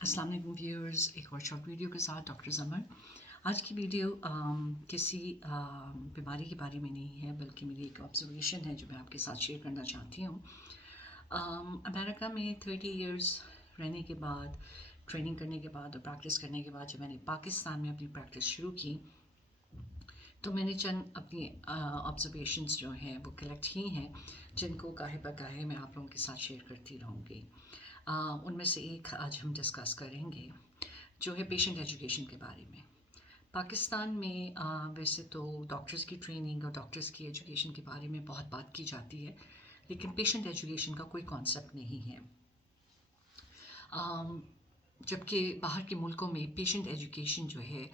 अस्सलाम वालेकुम व्यूअर्स, एक और शॉर्ट वीडियो के साथ डॉक्टर ज़मर। आज की वीडियो किसी बीमारी के बारे में नहीं है, बल्कि मेरी एक ऑब्जर्वेशन है जो मैं आपके साथ शेयर करना चाहती हूँ। अमेरिका में 30 इयर्स रहने के बाद, ट्रेनिंग करने के बाद और प्रैक्टिस करने के बाद जब मैंने पाकिस्तान में अपनी प्रैक्टिस शुरू की, तो मैंने चंद अपनी ऑब्जर्वेशंस जो हैं वो कलेक्ट की हैं, जिनको काहे बकाहे मैं आप लोगों के साथ शेयर करती रहूँगी। उनमें से एक आज हम डिस्कस करेंगे जो है पेशेंट एजुकेशन के बारे में। पाकिस्तान में वैसे तो डॉक्टर्स की ट्रेनिंग और डॉक्टर्स की एजुकेशन के बारे में बहुत बात की जाती है, लेकिन पेशेंट एजुकेशन का कोई कॉन्सेप्ट नहीं है। जबकि बाहर के मुल्कों में पेशेंट एजुकेशन जो है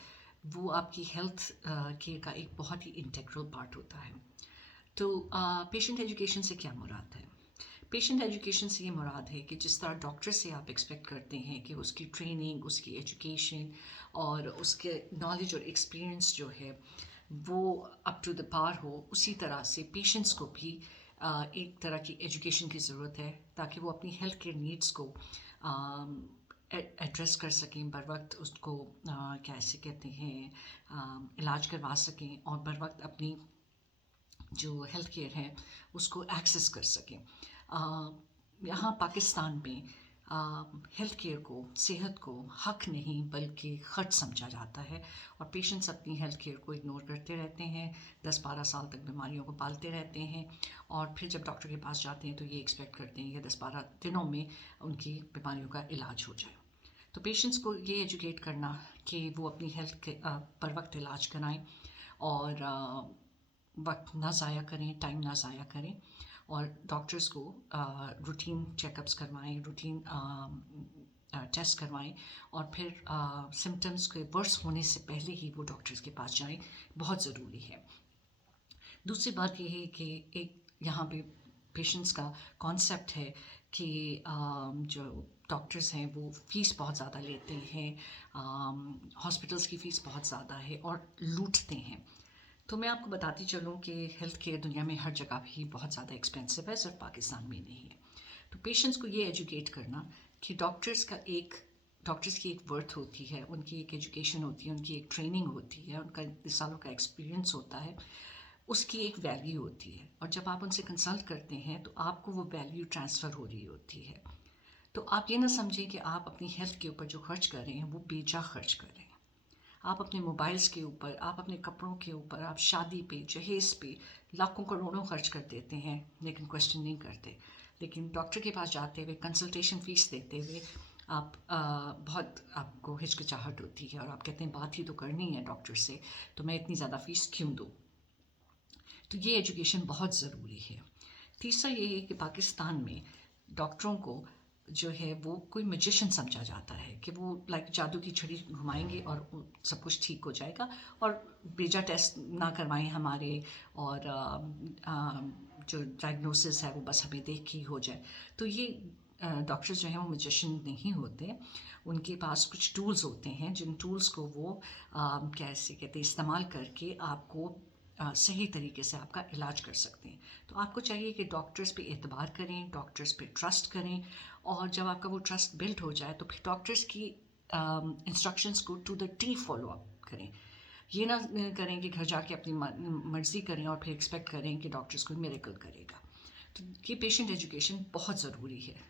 वो आपकी हेल्थ केयर का एक बहुत ही इंटेग्रल पार्ट होता है। तो पेशेंट एजुकेशन से क्या मुराद है? पेशेंट एजुकेशन से ये मुराद है कि जिस तरह डॉक्टर से आप एक्सपेक्ट करते हैं कि उसकी ट्रेनिंग, उसकी एजुकेशन और उसके नॉलेज और एक्सपीरियंस जो है वो अप टू द पार हो, उसी तरह से पेशेंट्स को भी एक तरह की एजुकेशन की ज़रूरत है ताकि वो अपनी हेल्थ केयर नीड्स को एड्रेस कर सकें, बर वक्त उसको कैसे कहते हैं इलाज करवा सकें और बर वक्त अपनी जो हेल्थ केयर है उसको एक्सेस कर सकें। यहाँ पाकिस्तान में हेल्थ केयर को, सेहत को हक नहीं बल्कि ख़र्च समझा जाता है और पेशेंट्स अपनी हेल्थ केयर को इग्नोर करते रहते हैं, 10-12 साल तक बीमारियों को पालते रहते हैं और फिर जब डॉक्टर के पास जाते हैं तो ये एक्सपेक्ट करते हैं कि 10-12 दिनों में उनकी बीमारियों का इलाज हो जाए। तो पेशेंट्स को ये एजुकेट करना कि वो अपनी हेल्थ के पर वक्त इलाज कराएं और वक्त ना ज़ाया करें, टाइम ना ज़ाया करें और डॉक्टर्स को रूटीन चेकअप्स करवाएं, रूटीन टेस्ट करवाएं और फिर सिम्टम्स के वर्स होने से पहले ही वो डॉक्टर्स के पास जाएं, बहुत ज़रूरी है। दूसरी बात ये है कि एक यहाँ पे पेशेंट्स का कॉन्सेप्ट है कि जो डॉक्टर्स हैं वो फ़ीस बहुत ज़्यादा लेते हैं, हॉस्पिटल्स की फ़ीस बहुत ज़्यादा है और लूटते हैं। तो मैं आपको बताती चलूँ कि हेल्थ केयर दुनिया में हर जगह ही बहुत ज़्यादा एक्सपेंसिव है, सिर्फ पाकिस्तान में नहीं है। तो पेशेंट्स को ये एजुकेट करना कि डॉक्टर्स की एक वर्थ होती है, उनकी एक एजुकेशन होती है, उनकी एक ट्रेनिंग होती है, उनका इतने सालों का एक्सपीरियंस होता है, उसकी एक वैल्यू होती है और जब आप उनसे कंसल्ट करते हैं तो आपको वो वैल्यू ट्रांसफ़र हो रही होती है। तो आप ये ना समझें कि आप अपनी हेल्थ के ऊपर जो खर्च कर रहे हैं वो बेजा खर्च कर रहे हैं। आप अपने मोबाइल्स के ऊपर, आप अपने कपड़ों के ऊपर, आप शादी पे, जहेज़ पे लाखों करोड़ों खर्च कर देते हैं, लेकिन क्वेश्चन नहीं करते। लेकिन डॉक्टर के पास जाते हुए, कंसल्टेशन फ़ीस देते हुए आप बहुत आपको हिचकिचाहट होती है और आप कहते हैं बात ही तो करनी है डॉक्टर से, तो मैं इतनी ज़्यादा फ़ीस क्यों दूँ? तो ये एजुकेशन बहुत ज़रूरी है। तीसरा ये है कि पाकिस्तान में डॉक्टरों को जो है वो कोई मैजिशियन समझा जाता है कि वो लाइक जादू की छड़ी घुमाएंगे और सब कुछ ठीक हो जाएगा और बेजा टेस्ट ना करवाएं हमारे और जो डायग्नोसिस है वो बस हमें देख के ही हो जाए। तो ये डॉक्टर्स जो हैं वो मैजिशियन नहीं होते, उनके पास कुछ टूल्स होते हैं जिन टूल्स को वो कैसे कहते हैं इस्तेमाल करके आपको सही तरीके से आपका इलाज कर सकते हैं। तो आपको चाहिए कि डॉक्टर्स पे एतबार करें, डॉक्टर्स पे ट्रस्ट करें और जब आपका वो ट्रस्ट बिल्ड हो जाए तो फिर डॉक्टर्स की इंस्ट्रक्शंस को to the T follow up करें। ये ना करें कि घर जाके अपनी मर्ज़ी करें और फिर एक्सपेक्ट करें कि डॉक्टर्स कोई मिरेकल करेगा। तो ये पेशेंट एजुकेशन बहुत ज़रूरी है।